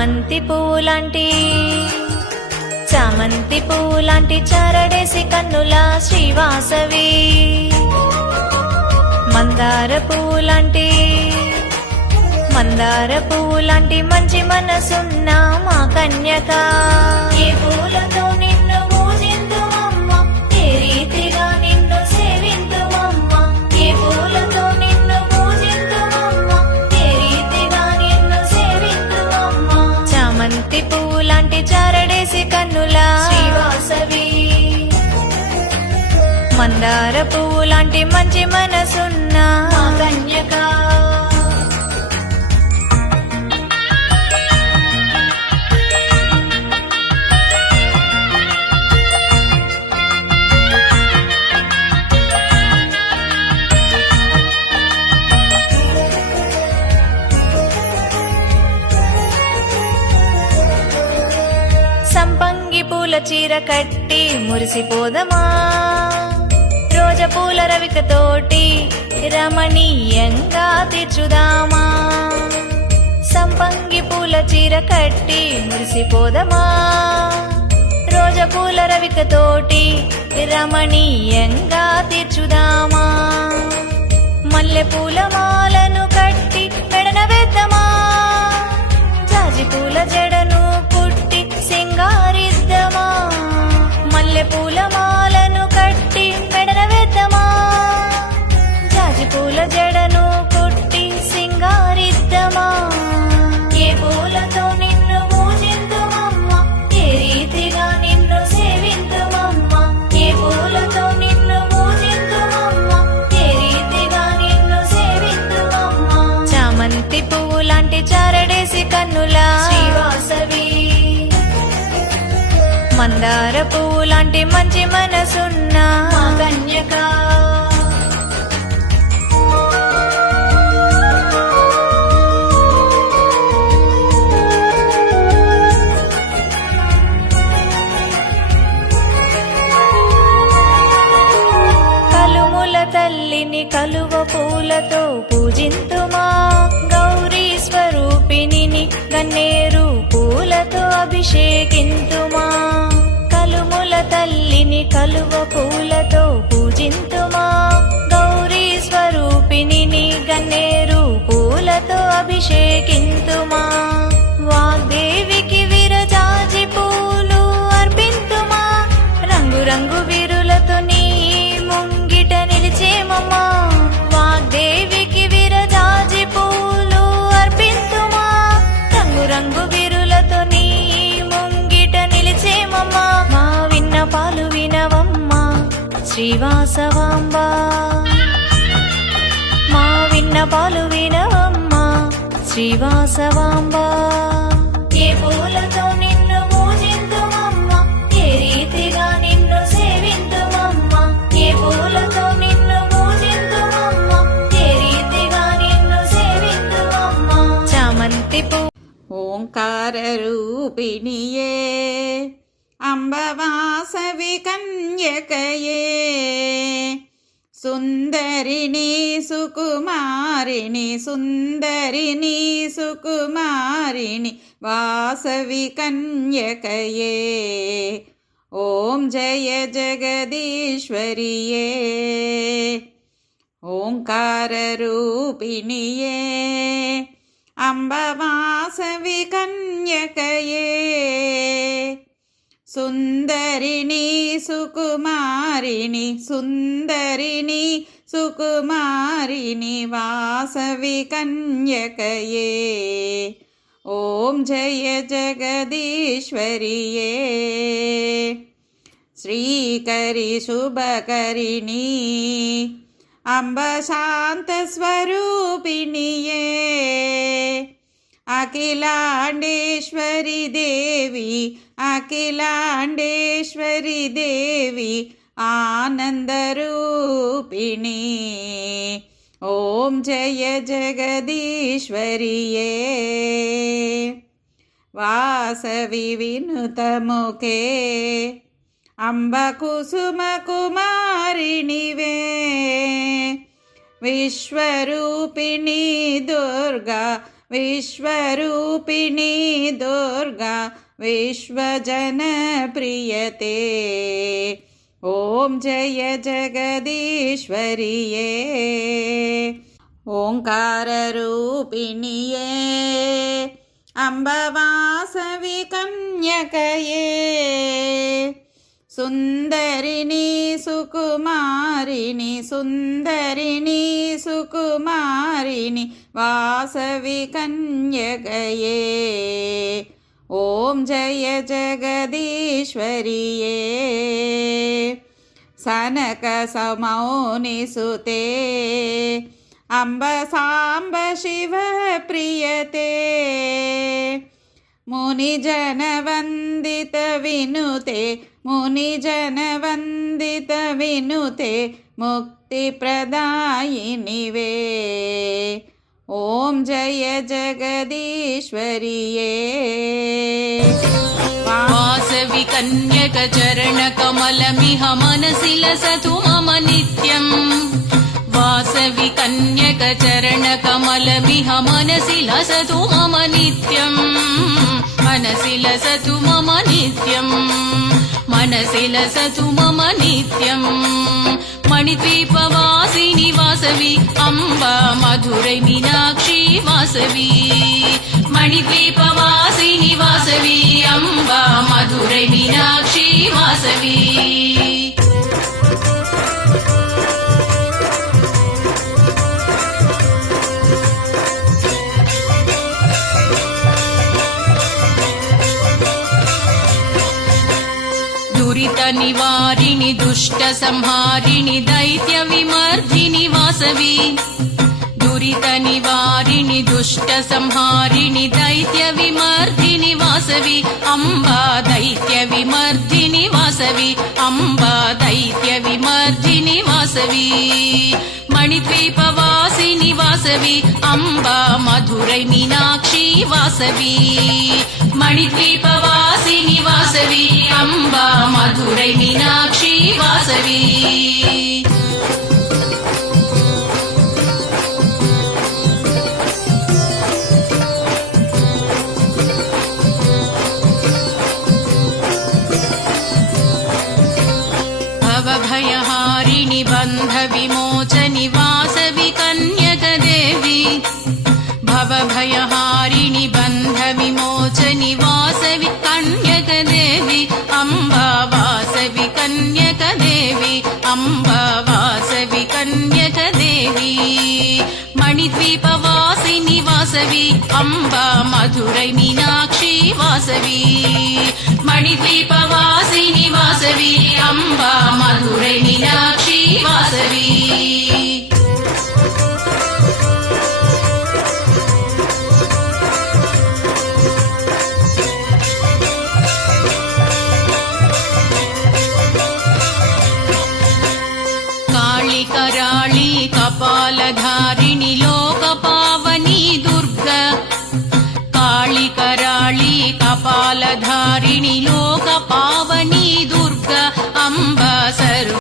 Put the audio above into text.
చామంతి పువ్వులాంటి చామంతి పువ్వులాంటి చారడేసి కన్నుల శ్రీవాసవి, మందార పువ్వులాంటి మందార పువ్వులాంటి మంచి మనసున్న మా కన్యక. ఏ పూలతో నిన్ను పూజింతుమమ్మ, ఏ రీతిగా నిన్ను సేవింతుమమ్మ, ఏ పూలతో నిన్ను పూజింతుమమ్మ, ఏ రీతిగా నిన్ను సేవింతుమమ్మ. చామంతి పువ్వులాంటి చారడేసి కన్నుల శ్రీవాసవి, మందార పువ్వులాంటి మంచి మనసున్న మా కన్యక. సంపంగి పూల చీర కట్టి మురిసిపోదమా, రోజ పూల రవికతోటి రమణీయంగా తీర్చుదామా. సంపంగి పూల చీర కట్టి మురిసిపోదమా, రోజ పూల రవికతోటి రమణీయంగా తీర్చుదామా. మల్లె పూల మాలను కట్టి మెడన వేద్దామా, జాజి పూల జడను కుట్టి సింగారిద్దామా. మల్లె పూల మాలను కట్టి మెడన వేద్దామా, జాజి పూల జడను కుట్టి సింగారిద్దామా. ఏ పూలతో నిన్ను పూజింతుమమ్మ, ఏ రీతిగా నిన్ను సేవింతుమమ్మ, ఏ పూలతో నిన్ను పూజింతుమమ్మ, ఏ రీతిగా నిన్ను సేవింతుమమ్మ. చామంతి పువ్వులాంటి చారడేసి కన్నుల శ్రీవాసవి, మందార పువ్వులాంటి మంచి మనసున్న మా కన్యక. కలుముల తల్లిని కలువ పూలతో పూజింతుమా, గౌరీ స్వరూపిణిని గన్నేరు పూలతో అభిషేకింతుమా. కలుముల తల్లిని కలువ పూలతో పూజింతుమా, గౌరీ స్వరూపిణిని గన్నేరు పూలతో అభిషేకింతుమా. వాగ్దేవికి విరజాజి పూలు అర్పింతుమా, రంగు రంగు విరులతో నీ ముంగిట నిలిచేమమ్మా. వాగ్దేవికి విరజాజి పూలు అర్పింతుమా, రంగు రంగు విరులతో నీ ముంగిట నిలిచేమమ్మా. మా విన్నపాలు వినవమ్మా శ్రీవాసవాంబ, మా విన్నపాలు వినవమ్మా శ్రీవాసవాంబ. ఏ పూలతో నిన్ను పూజింతుమమ్మ, ఏ రీతిగా నిన్ను సేవింతుమమ్మ, ఏ పూలతో నిన్ను పూజింతుమమ్మ, ఏ రీతిగా నిన్ను సేవింతుమమ్మ. చామంతి పూ ఓంకార రూపిణియే, అంబవాసవి కన్యకయే, సుందరిని సుకుమారిణి సుందరిని సుకుమారిణి వాసవి కన్యకయే. ఓం జయ జగదీశ్వరియే, ఓంకార రూపిణియే, అంబవాసవి కన్యకయే, సుందరిని సుకుమారిణి సుందరిని సుకుమారిని వాసవి కన్యకయే. ఓం జయ జగదీశ్వరియే, శ్రీకరి శుభకరిణి అంబ శాంత స్వరూపిణియే, అఖిలాండేశ్వరి దేవి అఖిలాండేశ్వరి దేవి ఆనందరూపిణి. ఓం జయ జగదీశ్వరియే, వాసవి వినుతముఖే అంబ కుసుమ కుమారిణివే, విశ్వరూపిణి దుర్గా विश्वरूपिणी दुर्गा विश्वजनप्रियते ॐ जय जगदीश्वरिये ओङ्काररूपिणिये अम्बवासवि कन्यकये सुन्दरिणी सुकुमारिणि सुन्दरिणी सुकुमारिणि वासवि कन्यकये ॐ जय जगदीश्वरिये सनकसमौनिसुते अम्ब साम्ब शिवप्रियते मुनिजनवन्दितविनुते मुनिजनवन्दितविनुते मुक्तिप्रदायिनिवे ॐ जय जगदीश्वरिये वासवि कन्यकचरणकमलमिह मनसि लसतु मम नित्यम् वासवि कन्यकचरणकमलमिह मनसि लसतु मम नित्यम् मनसि लसतु मम नित्यम् मनसि लसतु मम नित्यम् मणिद्वीपवासिनि वासवि अम्बा मधुरै मीनाक्षी वासवि मणिद्वीपवासिनि वासवि अम्बा मधुरै मीनाक्षी वासवि दुरितनिवारिणि दुष्टसंहारिणि दैत्यविमर्दिनि वासवि दुरितनिवारिणि दुष्टसंहारिणि दैत्यविमर्दिनि वासवि अम्बा दैत्यविमर्दिनि वासवि अम्बा दैत्यविमर्दिनि वासवि मणिद्वीपवासिनि वासवि अम्बा मधुरै मीनाक्षी वासवि मणिद्वीपवासिनि वासवि अम्बा मधुरै मीनाक्षी वासवि भवभयहारिणि बन्धविमोचनि वासवि कन्यकदेवी भवभयहारिणि बन्धविमोचनि वासवि कन्यकदेवी अम्बा वासवि कन्यकदेवी अम्बा वासवि कन्यकदेवी मणिद्वीपवासिनि वासवि अम्बा मधुरै मीनाक्षी वासवि मणिद्वीपवासिनि वासवि अम्बा मधुरै मीनाक्षी वासवि कालिकराळि कपालधारिणि लोकपावनी दुर्गा कालिकराळि कपालधारिणि लोकपावनी दुर्गा अम्बा सर्व